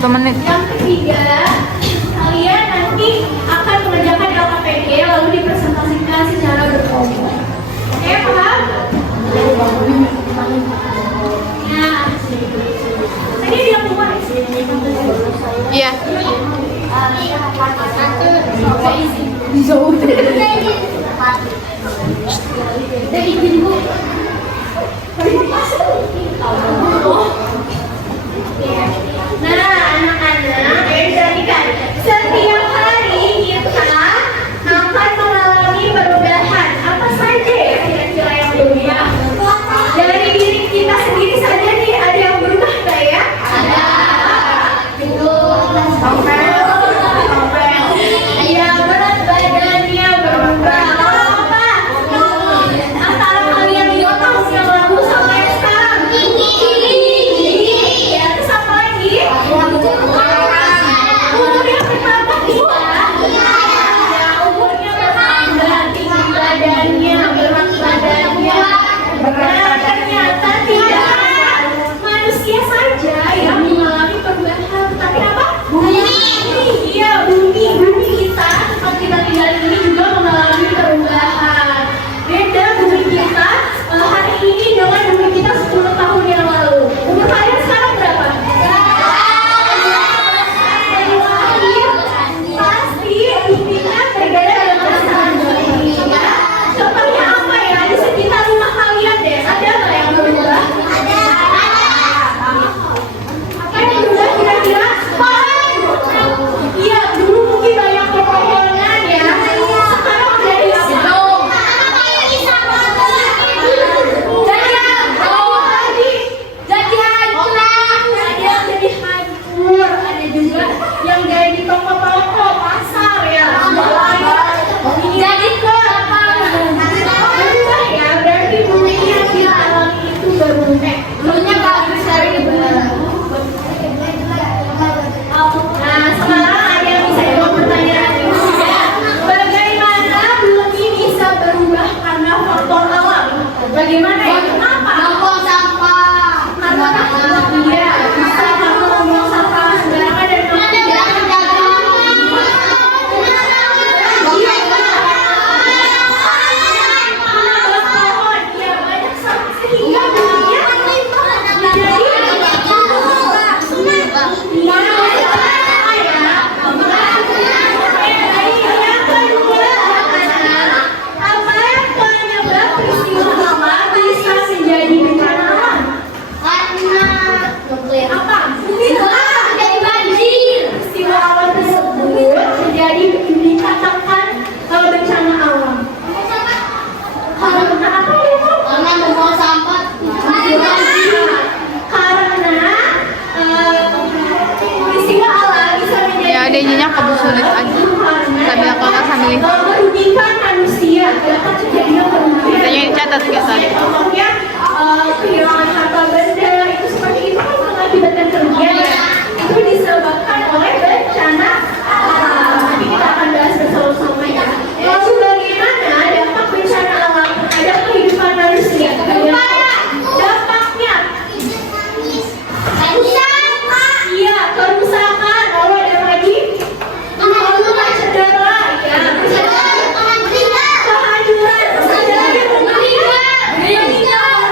1 menit. Yang ketiga, kalian nanti akan mengerjakan LKPD lalu dipresentasikan secara berkelompok. Oke, paham? Nah, tadi dia keluar. Iya. Nah, anak-anak, perhatikan. Setiap hari kita akan mengalami perubahan. Apa saja ya kira-kira yang berubah? Dari diri kita sendiri saja nih, ada yang berubah nggak ya? Ada. Ya, berat badannya berubah. Apa? Antara kalian di tahun yang lalu sama yang sekarang. Ya, terus apa lagi? Umurnya bertambah tidak? Ya, umurnya bertambah, tinggi badannya, berat badannya. Nah, ternyata tidak manusia saja yang mengalami perubahan, tapi apa? Iya, bumi kita tempat kita tinggal ini juga mengalami perubahan. Beda bumi kita hari ini dengan bumi kita 10 tahun yang lalu. Umur kalian sekarang berapa? Dari lahir pasti buminya berbeda dengan sekarang. Contohnya apa ya? Di sekitar rumah kalian deh, ada nggak yang berubah? Apa yang berubah kira-kira? Iya, dulu mungkin banyak pepohonan ya. Sekarang jadi apa? Ada juga yang jadi toko-toko pasar ya. Jadi ke apa? Berubah ya, berarti bumi yang kita alami itu berubah. Dulunya bagus dari Nah, sekarang ada yang bisa jawab pertanyaan ini ya. Bagaimana bumi bisa berubah karena faktor alam? Bagaimana ya? Kenapa? Karena iya, bisa karena membuang sampah sembarangan dan Adanya kebusulit aja sambil aku sambil merugikan manusia. katanya dicatat kayak tadi. Contohnya kehilangan harta benda itu seperti itu kan mengakibatkan kerugian ya. Itu disebabkan oleh bencana alam. Nanti kita akan bahas bersama-sama ya. Lalu bagaimana dampak bencana alam terhadap kehidupan manusia? Dampaknya iya, kerusakan. Lalu ada lagi kehancuran cedera ya. Kehancuran, terus ada lagi meninggal.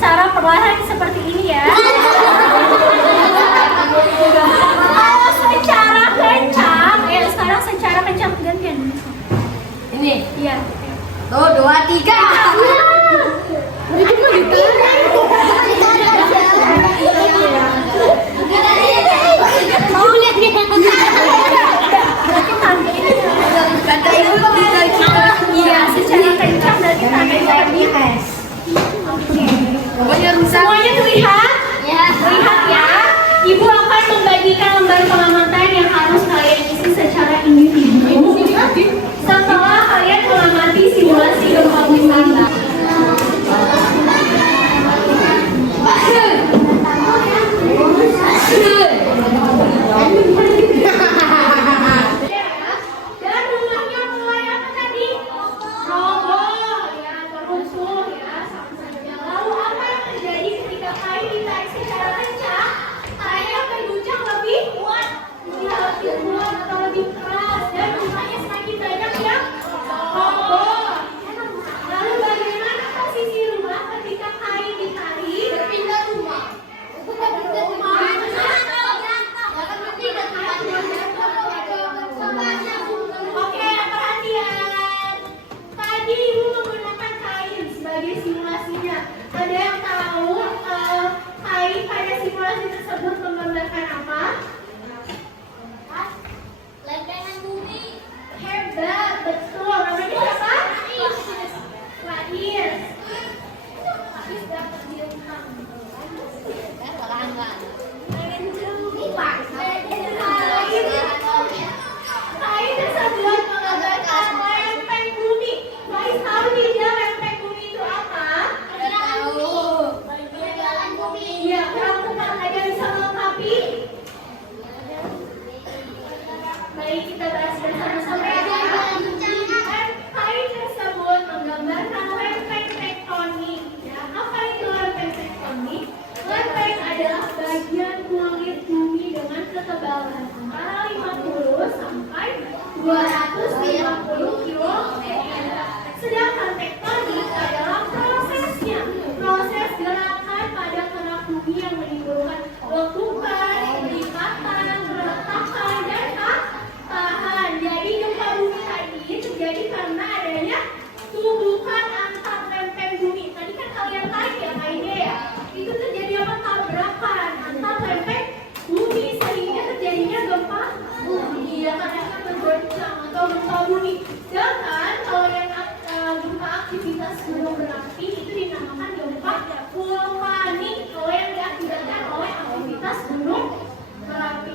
Cara perlahan seperti ini ya. Secara kencang, ya sekarang secara kencang gantian. Ini. Iya. Tuh, 2, 3. Mau lihat nih. Kata ibu bisa kita. Iya, secara kencang berarti tangannya tadi. Pokoknya rusak. Semuanya terlihat? Ya. Lihat ya. Ibu akan membagikan lembar pengamatan yang harus kalian isi secara individu. Setelah kalian mengamati simulasi gempa bumi. Dan rumahnya mulai apa tadi? Roboh, ya, runtuh, ya, sama saja. Lalu apa yang terjadi ketika kain ditarik secara kencang? Kain akan guncang lebih kuat, dia lebih kuat atau lebih keras, dan rumahnya semakin banyak yang roboh. Lalu bagaimana posisi rumah ketika kain ditarik? Berpindah rumah. Oke, perhatian. Tadi ibu menggunakan kain sebagai simulasinya. Ada yang tahu kain pada simulasi tersebut menggambarkan apa? Lempengan bumi. Hebat, betul. Namanya siapa? Lais. Dapat bintang. Kain tersebut menggambarkan lempeng bumi. Lais tahu tidak lempeng bumi itu apa? Iya, kurang tepat. Ada bisa melengkapi? Baik, kita bahas bersama-sama ya. Kain tersebut menggambarkan lempeng tektonik. Ya, apa itu lempeng tektonik? Lempeng adalah bagian kulit bumi dengan ketebalan antara 50 sampai 250 km. Sedangkan tektonik adalah prosesnya, proses gerakan pada kerak bumi yang menimbulkan lekukan, lipatan, keretakan, dan patahan. Jadi gempa bumi tadi terjadi karena adanya tumbukan antar lempeng bumi. Tadi kan kalian tarik ya kainnya ya. Itu terjadi apa? Tabrakan antar lempeng bumi sehingga terjadinya gempa bumi. Ya kadang-kadang bergoncang atau gempa bumi. Sedangkan kalau yang gempa aktivitas gunung berapi itu dinamakan gempa vulkanik. Kalau yang diakibatkan oleh aktivitas gunung berapi.